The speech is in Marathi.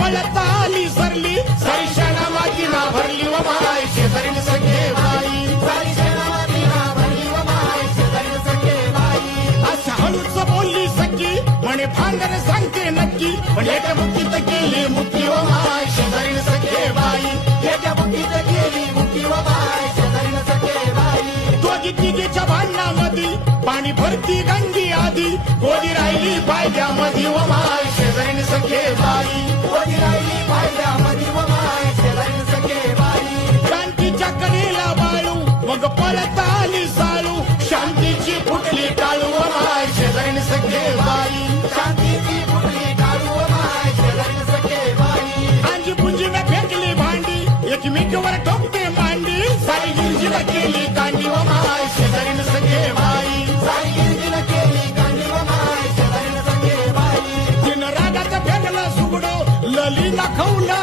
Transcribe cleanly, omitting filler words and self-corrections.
पळत आली सरली सारी शेणा माती ना भरली व माय शेजारीन सखे बाई सारी शेणा माती ना भरली व माय शेजारीन सखे बाई अशा हळूच बोलली सखी म्हणे भांडण सांगते नक्की पण एका मुठीत केली मुठी व माय शेजारीन सखे बाई एका मुठीत केली मुठी व माय शेजारीन सखे बाई दोघी तिघीच्या भांडणामध्ये पाणी भरती गंगी आधी गोदी राहिली पायद्यामध्ये व माय शेजारीन सखे बाई गोदी राहिली पायद्यामध्ये व माय शेजारीन सखे बाई शांतीच्या कडेला बाळू मग पळत आली साळू शांतीची फुटली टाळू व माय शेजारीन सखे बाई शांतीची फुटली टाळू व माय शेजारीन सखे बाई आंजी पुंजी में फेकली भांडी एकमेकीवर ठोकते मांडी सारी गिरजीला केली कांडी व माय शेजारीन सखे बाई सारी गिरजीला केली कांडी व माय शेजारीन सखे बाई तीन रागाचा फेकला सुगडो ललीला खवला